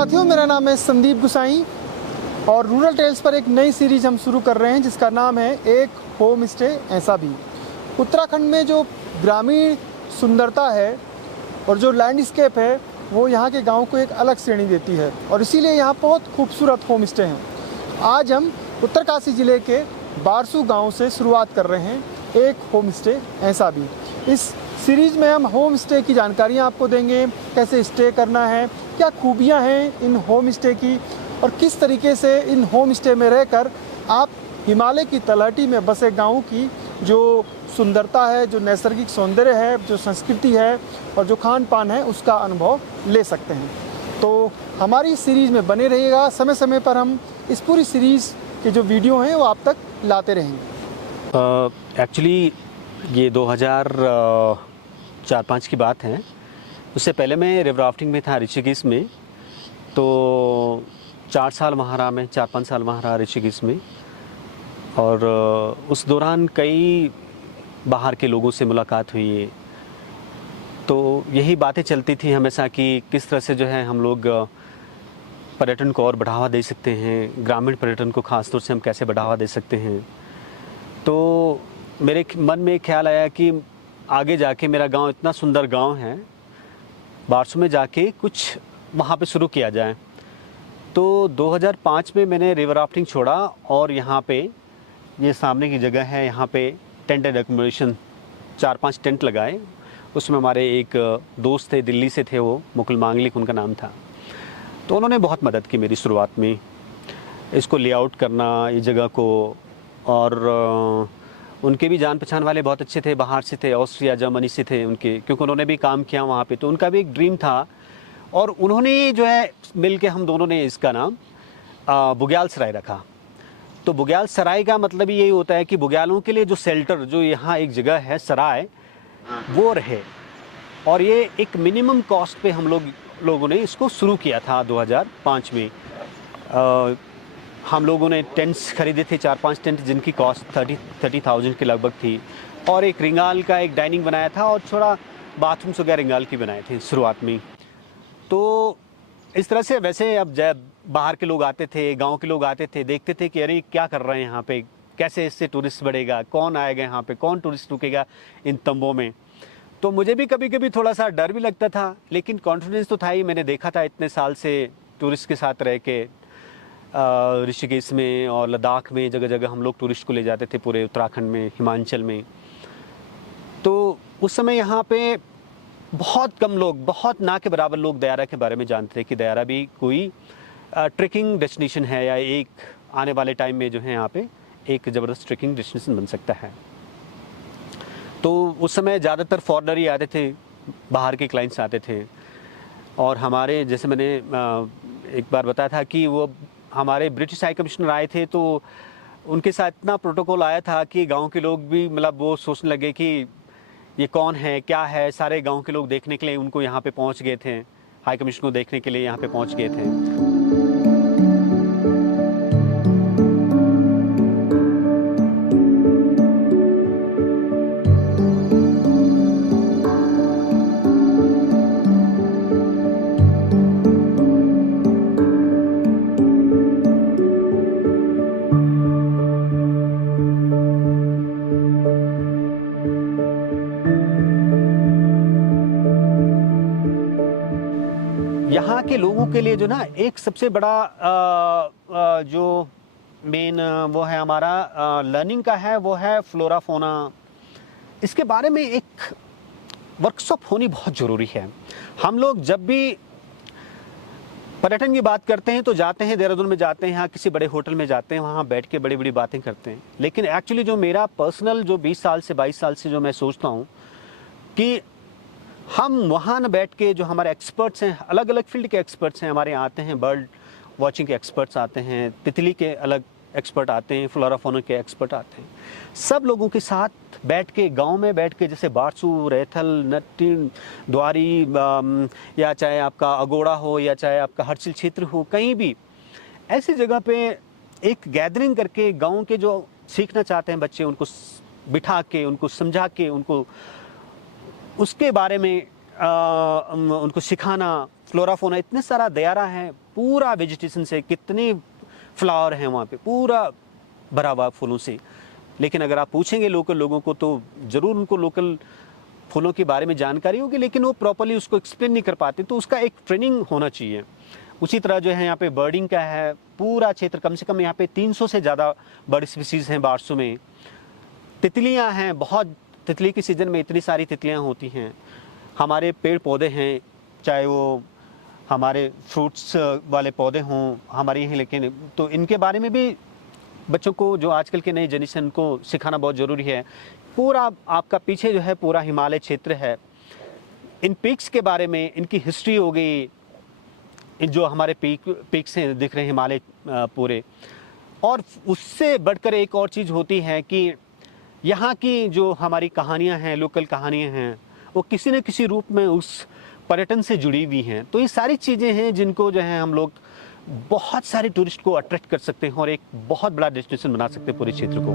साथियों, मेरा नाम है संदीप गुसाई और रूरल टेल्स पर एक नई सीरीज हम शुरू कर रहे हैं जिसका नाम है एक होम स्टे ऐसा भी। उत्तराखंड में जो ग्रामीण सुंदरता है और जो लैंडस्केप है वो यहाँ के गाँव को एक अलग श्रेणी देती है और इसीलिए यहाँ बहुत खूबसूरत होम स्टे हैं। आज हम उत्तरकाशी ज़िले के बारसू गाँव से शुरुआत कर रहे हैं एक होम स्टे ऐसा भी। इस सीरीज़ में हम होम स्टे की जानकारियाँ आपको देंगे, कैसे स्टे करना है, क्या खूबियाँ हैं इन होम स्टे की और किस तरीके से इन होम स्टे में रहकर आप हिमालय की तलहटी में बसे गाँव की जो सुंदरता है, जो नैसर्गिक सौंदर्य है, जो संस्कृति है और जो खान पान है उसका अनुभव ले सकते हैं। तो हमारी सीरीज़ में बने रहिएगा। समय समय पर हम इस पूरी सीरीज़ के जो वीडियो हैं वो आप तक लाते रहेंगे। एक्चुअली ये 2004-05 की बात है। उससे पहले मैं रिवर राफ्टिंग में था ऋषिकेश में, तो 4 साल वहाँ रहा मैं, 4-5 साल वहाँ रहा ऋषिकेश में। और उस दौरान कई बाहर के लोगों से मुलाकात हुई, तो यही बातें चलती थी हमेशा कि किस तरह से जो है हम लोग पर्यटन को और बढ़ावा दे सकते हैं, ग्रामीण पर्यटन को ख़ास तौर से हम कैसे बढ़ावा दे सकते हैं। तो मेरे मन में एक ख्याल आया कि आगे जाके मेरा गांव इतना सुंदर गांव है, बारसू में जाके कुछ वहाँ पे शुरू किया जाए। तो 2005 में मैंने रिवर राफ्टिंग छोड़ा और यहाँ पे ये सामने की जगह है, यहाँ पे टेंट एंड एकोमोडेशन 4-5 टेंट लगाए। उसमें हमारे एक दोस्त थे, दिल्ली से थे, वो मुकुल मांगलिक उनका नाम था। तो उन्होंने बहुत मदद की मेरी शुरुआत में, इसको लेआउट करना ये जगह को। और उनके भी जान पहचान वाले बहुत अच्छे थे, बाहर से थे, ऑस्ट्रिया जर्मनी से थे उनके, क्योंकि उन्होंने भी काम किया वहाँ पे, तो उनका भी एक ड्रीम था। और उन्होंने जो है मिल के हम दोनों ने इसका नाम बुग्याल सराय रखा। तो बुग्याल सराय का मतलब यही होता है कि बुग्यालों के लिए जो शेल्टर, जो यहाँ एक जगह है सराय, वो रहे। और ये एक मिनिमम कॉस्ट पे हम लोगों ने इसको शुरू किया था 2005 में। हम लोगों ने टेंट्स खरीदे थे, 4-5 टेंट जिनकी कॉस्ट 30,000 के लगभग थी। और एक रिंगाल का एक डाइनिंग बनाया था और थोड़ा बाथरूम्स वगैरह रिंगाल की बनाए थे शुरुआत में। तो इस तरह से वैसे अब जब बाहर के लोग आते थे, गांव के लोग आते थे, देखते थे कि अरे क्या कर रहे हैं यहाँ पे, कैसे इससे टूरिस्ट बढ़ेगा, कौन आएगा यहाँ पे, कौन टूरिस्ट रुकेगा इन तंबों में। तो मुझे भी कभी कभी थोड़ा सा डर भी लगता था, लेकिन कॉन्फिडेंस तो था ही। मैंने देखा था इतने साल से टूरिस्ट के साथ रह के, ऋषिकेश में और लद्दाख में जगह जगह हम लोग टूरिस्ट को ले जाते थे, पूरे उत्तराखंड में, हिमाचल में। तो उस समय यहाँ पे बहुत कम लोग, बहुत ना के बराबर लोग दयारा के बारे में जानते थे कि दयारा भी कोई ट्रेकिंग डेस्टिनेशन है, या एक आने वाले टाइम में जो है यहाँ पे एक ज़बरदस्त ट्रेकिंग डेस्टिनेशन बन सकता है। तो उस समय ज़्यादातर फॉरेनर ही आते थे, बाहर के क्लाइंट्स आते थे। और हमारे, जैसे मैंने एक बार बताया था कि वो हमारे ब्रिटिश हाई कमिश्नर आए थे, तो उनके साथ इतना प्रोटोकॉल आया था कि गांव के लोग भी मतलब वो सोचने लगे कि ये कौन है, क्या है। सारे गांव के लोग देखने के लिए उनको यहाँ पे पहुँच गए थे, हाई कमिश्नर को देखने के लिए यहाँ पे पहुँच गए थे। यहाँ के लोगों के लिए जो ना एक सबसे बड़ा जो मेन वो है हमारा लर्निंग का है, वो है फ्लोरा फोना। इसके बारे में एक वर्कशॉप होनी बहुत ज़रूरी है। हम लोग जब भी पर्यटन की बात करते हैं तो जाते हैं, देहरादून में जाते हैं, यहाँ किसी बड़े होटल में जाते हैं, वहाँ बैठ के बड़ी बड़ी बातें करते हैं। लेकिन एक्चुअली जो मेरा पर्सनल जो 20 साल से 22 साल से जो मैं सोचता हूँ कि हम वहाँ न बैठ के, जो हमारे एक्सपर्ट्स हैं, अलग अलग फील्ड के एक्सपर्ट्स हैं, हमारे आते हैं, बर्ड वॉचिंग के एक्सपर्ट्स आते हैं, तितली के अलग एक्सपर्ट आते हैं, फ्लोरा फौना के एक्सपर्ट आते हैं। सब लोगों के साथ बैठ के, गांव में बैठ के, जैसे बारसू, रैथल, नट्टी, द्वारी, या चाहे आपका अगोड़ा हो, या चाहे आपका हर्षिल क्षेत्र हो, कहीं भी ऐसी जगह पे एक गैदरिंग करके गाँव के जो सीखना चाहते हैं बच्चे, उनको बिठा के, उनको समझा के, उनको उसके बारे में उनको सिखाना, फ्लोरा फोना, इतने सारा दयारा है, पूरा वेजिटेशन से, कितने फ्लावर हैं वहाँ पे, पूरा भरा हुआ फूलों से। लेकिन अगर आप पूछेंगे लोकल लोगों को तो ज़रूर उनको लोकल फूलों के बारे में जानकारी होगी, लेकिन वो प्रॉपर्ली उसको एक्सप्लेन नहीं कर पाते, तो उसका एक ट्रेनिंग होना चाहिए। उसी तरह जो है यहाँ पे बर्डिंग का है, पूरा क्षेत्र, कम से कम यहाँ पे 300 से ज़्यादा बर्ड स्पीसीज़ हैं बारसू में। तितलियाँ हैं, बहुत, तितली की सीज़न में इतनी सारी तितलियाँ होती हैं। हमारे पेड़ पौधे हैं, चाहे वो हमारे फ्रूट्स वाले पौधे हों हमारे यहाँ, लेकिन तो इनके बारे में भी बच्चों को, जो आजकल के नई जनरेशन को सिखाना बहुत ज़रूरी है। पूरा आपका पीछे जो है पूरा हिमालय क्षेत्र है, इन पीक्स के बारे में, इनकी हिस्ट्री हो गई, इन जो हमारे पीक्स हैं दिख रहे हैं हिमालय पूरे। और उससे बढ़कर एक और चीज़ होती है कि यहाँ की जो हमारी कहानियाँ हैं, लोकल कहानियाँ हैं, वो किसी न किसी रूप में उस पर्यटन से जुड़ी हुई हैं। तो ये सारी चीज़ें हैं जिनको जो है हम लोग बहुत सारे टूरिस्ट को अट्रैक्ट कर सकते हैं और एक बहुत बड़ा डेस्टिनेशन बना सकते हैं पूरे क्षेत्र को।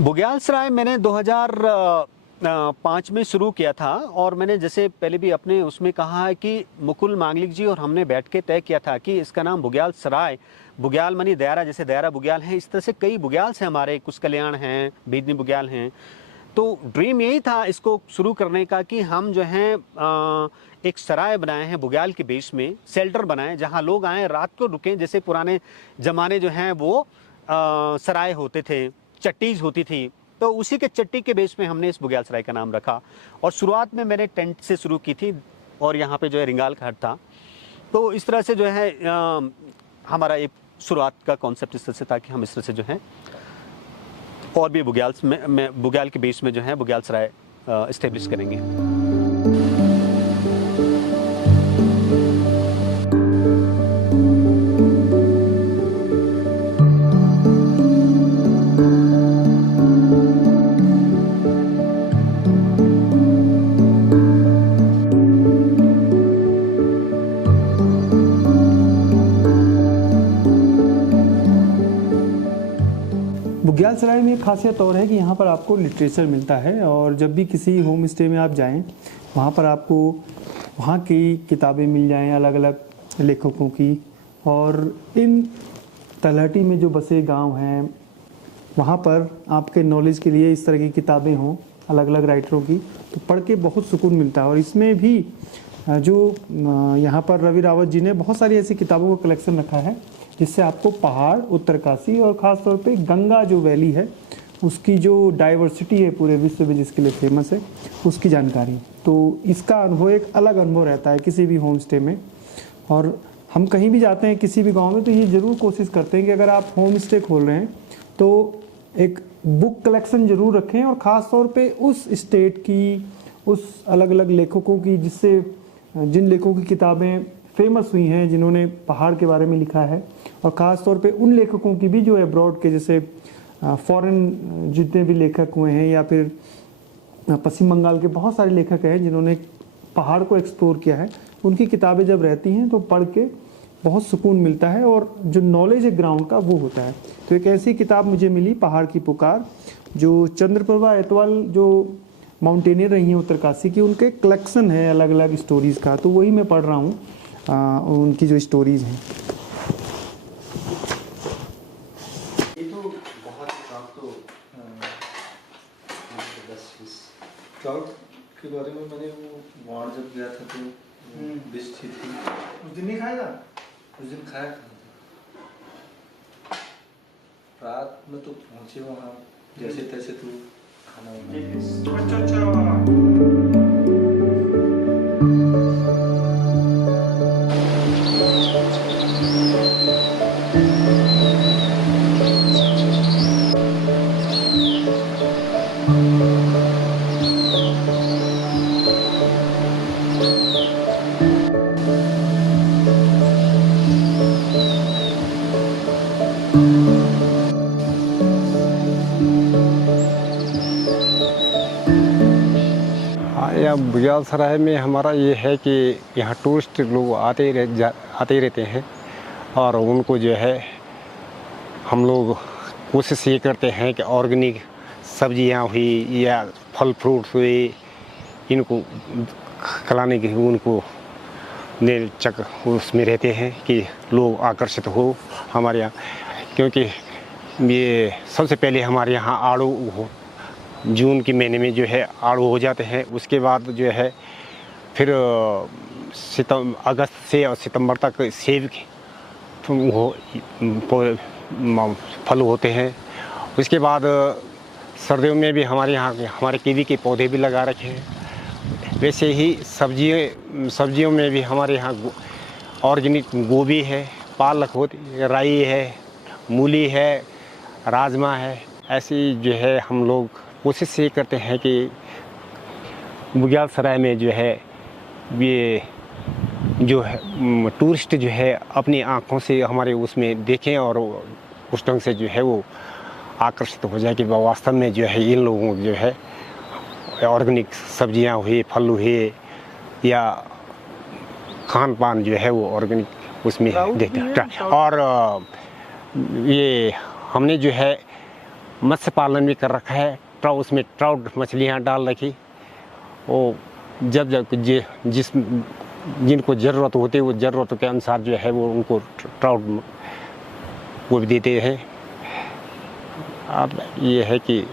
बुग्याल सराय मैंने 2005 में शुरू किया था, और मैंने जैसे पहले भी अपने उसमें कहा है कि मुकुल मांगलिक जी और हमने बैठ के तय किया था कि इसका नाम बुग्याल सराय, बुग्याल मनी दयारा, जैसे दयारा बुग्याल हैं, इस तरह से कई बुग्याल्स हैं हमारे, कुछ कल्याण हैं, बेदनी बुग्याल हैं। तो ड्रीम यही था इसको शुरू करने का कि हम जो हैं एक सराय बनाए हैं बुग्याल के बेस में, शेल्टर बनाए जहाँ लोग आएँ, रात को रुकें, जैसे पुराने ज़माने जो हैं वो सराय होते थे, चट्टीज होती थी, तो उसी के चट्टी के बेस में हमने इस बुग्याल सराय का नाम रखा। और शुरुआत में मैंने टेंट से शुरू की थी, और यहाँ पे जो है रिंगाल का हट था। तो इस तरह से जो है हमारा एक शुरुआत का कॉन्सेप्ट इस तरह से था कि हम इस तरह से जो है और भी बुग्याल्स में बुग्याल के बेस में जो है बुग्याल सराय इस्टेब्लिश करेंगे। बुग्याल सराय में एक खासियत और है कि यहाँ पर आपको लिटरेचर मिलता है, और जब भी किसी होम स्टे में आप जाएं, वहाँ पर आपको वहाँ की किताबें मिल जाएं अलग अलग लेखकों की। और इन तलहटी में जो बसे गांव हैं, वहाँ पर आपके नॉलेज के लिए इस तरह की किताबें हों अलग अलग राइटरों की, तो पढ़ के बहुत सुकून मिलता है। और इसमें भी जो यहाँ पर रवि रावत जी ने बहुत सारी ऐसी किताबों का कलेक्शन रखा है, जिससे आपको पहाड़, उत्तरकाशी और ख़ास तौर पे गंगा जो वैली है उसकी जो डाइवर्सिटी है पूरे विश्व में जिसके लिए फेमस है, उसकी जानकारी। तो इसका अनुभव एक अलग अनुभव रहता है किसी भी होम स्टे में। और हम कहीं भी जाते हैं किसी भी गांव में, तो ये ज़रूर कोशिश करते हैं कि अगर आप होम स्टे खोल रहे हैं तो एक बुक कलेक्शन ज़रूर रखें, और ख़ास तौर पे उस स्टेट की, उस अलग अलग लेखकों की, जिससे जिन लेखकों की किताबें फेमस हुई हैं, जिन्होंने पहाड़ के बारे में लिखा है, और ख़ास तौर पे उन लेखकों की भी जो अब्रॉड के, जैसे फॉरेन जितने भी लेखक हुए हैं, या फिर पश्चिम बंगाल के बहुत सारे लेखक हैं जिन्होंने पहाड़ को एक्सप्लोर किया है, उनकी किताबें जब रहती हैं तो पढ़ के बहुत सुकून मिलता है, और जो नॉलेज है ग्राउंड का वो होता है। तो एक ऐसी किताब मुझे मिली, पहाड़ की पुकार, जो चंद्रप्रभा एतवाल जो माउंटेनियर रही हैं उत्तरकाशी की, उनके कलेक्शन है अलग अलग स्टोरीज़ का, तो वही मैं पढ़ रहा हूँ उनकी जो स्टोरीज़ हैं। ट्राउट के बारे में मैंने वो वहाँ जब गया था तो डिश थी उस दिन नहीं खाया था? उस दिन खाया था। रात में तो पहुँचे वहाँ जैसे तैसे तो खाना बना। अच्छा यहाँ बुग्यालसराय में हमारा ये है कि यहाँ टूरिस्ट लोग आते रहते हैं और उनको जो है हम लोग कोशिश ये करते हैं कि ऑर्गेनिक सब्जियाँ हुई या फल फ्रूट्स हुए इनको खिलाने की उनको चक उसमें रहते हैं कि लोग आकर्षित हो हमारे यहाँ, क्योंकि ये सबसे पहले हमारे यहाँ आड़ू जून के महीने में जो है आड़ू हो जाते हैं। उसके बाद जो है फिर अगस्त से और सितंबर तक सेब वो फल होते हैं। उसके बाद सर्दियों में भी हमारे यहाँ हमारे कीवी के पौधे भी लगा रखे हैं। वैसे ही सब्जियों में भी हमारे यहाँ ऑर्गेनिक गोभी है, पालक होती, राई है, मूली है, राजमा है। ऐसी जो है हम लोग कोशिश ये करते हैं कि बुग्यालसराय में जो है ये जो है टूरिस्ट जो है अपनी आँखों से हमारे उसमें देखें और उस ढंग से जो है वो आकर्षित हो जाए कि वास्तव में जो है इन लोगों को जो है ऑर्गेनिक सब्जियां हुई, फल हुए या खान पान जो है वो ऑर्गेनिक उसमें देते हैं। और ये हमने जो है मत्स्य पालन भी कर रखा है। उसमें ट्राउट मछलियाँ डाल रखी, वो जब जिनको ज़रूरत होती है वो ज़रूरत के अनुसार जो है वो उनको ट्राउट वो भी देते हैं। अब ये है कि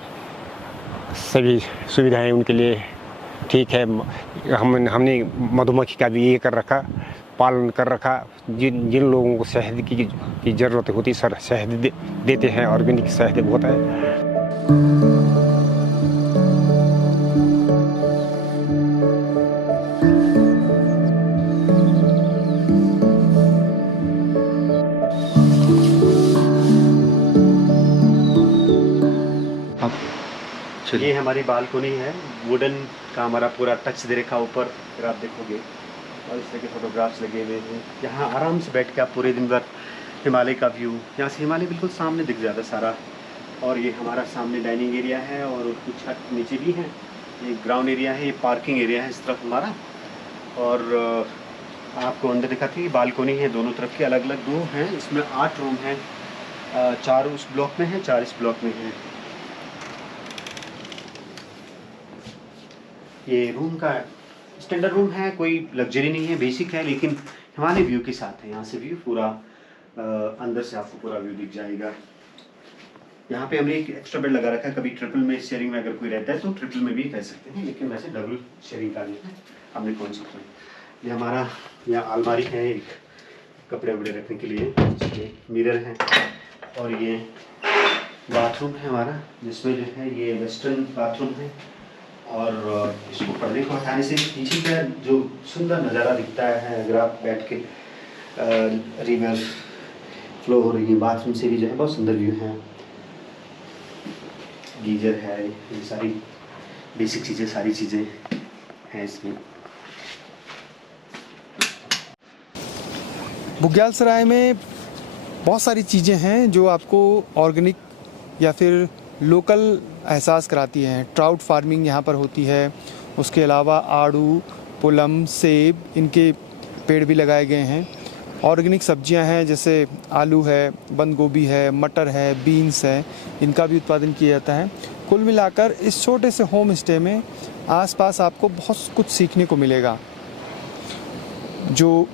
सभी सुविधाएं उनके लिए ठीक है। हमने मधुमक्खी का भी ये कर रखा, पालन कर रखा। जिन लोगों को शहद की ज़रूरत होती है सर शहद देते हैं, ऑर्गेनिक शहद होता है। ये हमारी बालकोनी है, वुडन का हमारा पूरा टच दे रखा ऊपर, फिर आप देखोगे और इस तरह के फोटोग्राफ्स लगे हुए हैं। यहाँ आराम से बैठ के आप पूरे दिन भर हिमालय का व्यू, यहाँ से हिमालय बिल्कुल सामने दिख जाता सारा। और ये हमारा सामने डाइनिंग एरिया है और कुछ छत नीचे भी है। ये ग्राउंड एरिया है, ये पार्किंग एरिया है इस तरफ हमारा। और आपको अंदर दिखाती है बालकोनी है, दोनों तरफ की अलग अलग 2 हैं। इसमें 8 रूम हैं, 4 उस ब्लॉक में हैं, 4 इस ब्लॉक में हैं। ये रूम का स्टैंडर्ड रूम है, कोई लग्जरी नहीं है, बेसिक है, लेकिन हिमालय व्यू के साथ है। यहाँ से व्यू पूरा अंदर से आपको पूरा व्यू दिख जाएगा। यहाँ पे हमने एक एक्स्ट्रा बेड लगा रखा है, कभी ट्रिपल में शेयरिंग में अगर कोई रहता है तो ट्रिपल में भी रह सकते हैं, लेकिन वैसे डबल शेयरिंग का नहीं है, हमने कौन सा है। ये हमारा यहाँ अलमारी है एक कपड़े वपड़े रखने के लिए, ये मिरर है। और ये बाथरूम है हमारा, जिसमें जो है ये वेस्टर्न बाथरूम है। और इसको पर्दे को हटाने से पीछे का जो सुंदर नज़ारा दिखता है, अगर आप बैठ के रिवर फ्लो हो रही है बाथरूम से भी जो है बहुत सुंदर व्यू है। गीजर है, ये सारी बेसिक चीज़ें सारी चीज़ें हैं इसमें। बुग्यालसराय में बहुत सारी चीज़ें हैं जो आपको ऑर्गेनिक या फिर लोकल एहसास कराती हैं। ट्राउट फार्मिंग यहाँ पर होती है, उसके अलावा आड़ू, पुलम, सेब, इनके पेड़ भी लगाए गए हैं। ऑर्गेनिक सब्जियां हैं, जैसे आलू है, बंद गोभी है, मटर है, बीन्स है, इनका भी उत्पादन किया जाता है। कुल मिलाकर इस छोटे से होम स्टे में आसपास आपको बहुत कुछ सीखने को मिलेगा। जो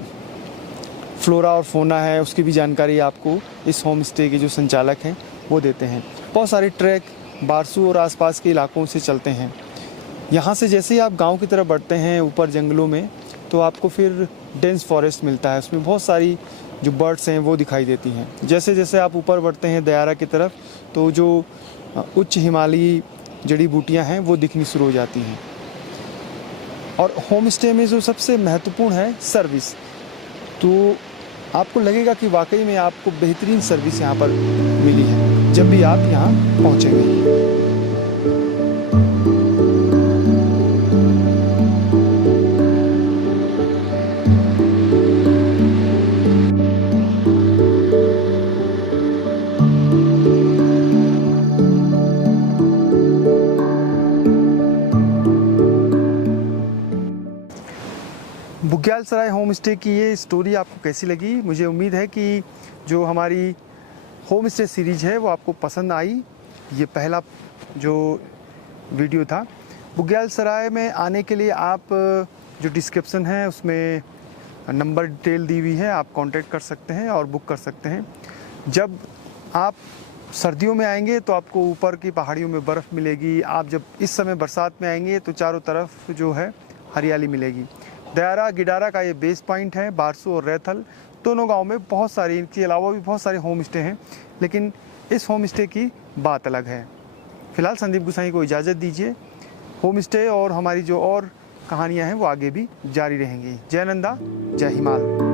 फ्लोरा और फोना है उसकी भी जानकारी आपको इस होम स्टे के जो संचालक हैं वो देते हैं। बहुत सारे ट्रैक बारसू और आसपास के इलाकों से चलते हैं। यहाँ से जैसे ही आप गांव की तरफ बढ़ते हैं ऊपर जंगलों में, तो आपको फिर डेंस फॉरेस्ट मिलता है। उसमें बहुत सारी जो बर्ड्स हैं वो दिखाई देती हैं। जैसे जैसे आप ऊपर बढ़ते हैं दयारा की तरफ, तो जो उच्च हिमालयी जड़ी बूटियाँ हैं वो दिखनी शुरू हो जाती हैं। और होम स्टे में जो सबसे महत्वपूर्ण है सर्विस, तो आपको लगेगा कि वाकई में आपको बेहतरीन सर्विस यहाँ पर मिली है जब भी आप यहाँ पहुँचेंगे। बुग्याल सराय होम स्टे की ये स्टोरी आपको कैसी लगी? मुझे उम्मीद है कि जो हमारी होम स्टे सीरीज़ है वो आपको पसंद आई। ये पहला जो वीडियो था। बुग्याल सराय में आने के लिए आप जो डिस्क्रिप्शन है उसमें नंबर डिटेल दी हुई है, आप कांटेक्ट कर सकते हैं और बुक कर सकते हैं। जब आप सर्दियों में आएंगे तो आपको ऊपर की पहाड़ियों में बर्फ़ मिलेगी। आप जब इस समय बरसात में आएंगे तो चारों तरफ जो है हरियाली मिलेगी। दयारा गिडारा का ये बेस पॉइंट है। बारसू और रैथल दोनों गांव में बहुत सारी, इनके अलावा भी बहुत सारे होम स्टे हैं, लेकिन इस होम स्टे की बात अलग है। फ़िलहाल संदीप गुसाई को इजाज़त दीजिए। होम स्टे और हमारी जो और कहानियाँ हैं वो आगे भी जारी रहेंगी। जय नंदा, जय हिमाल।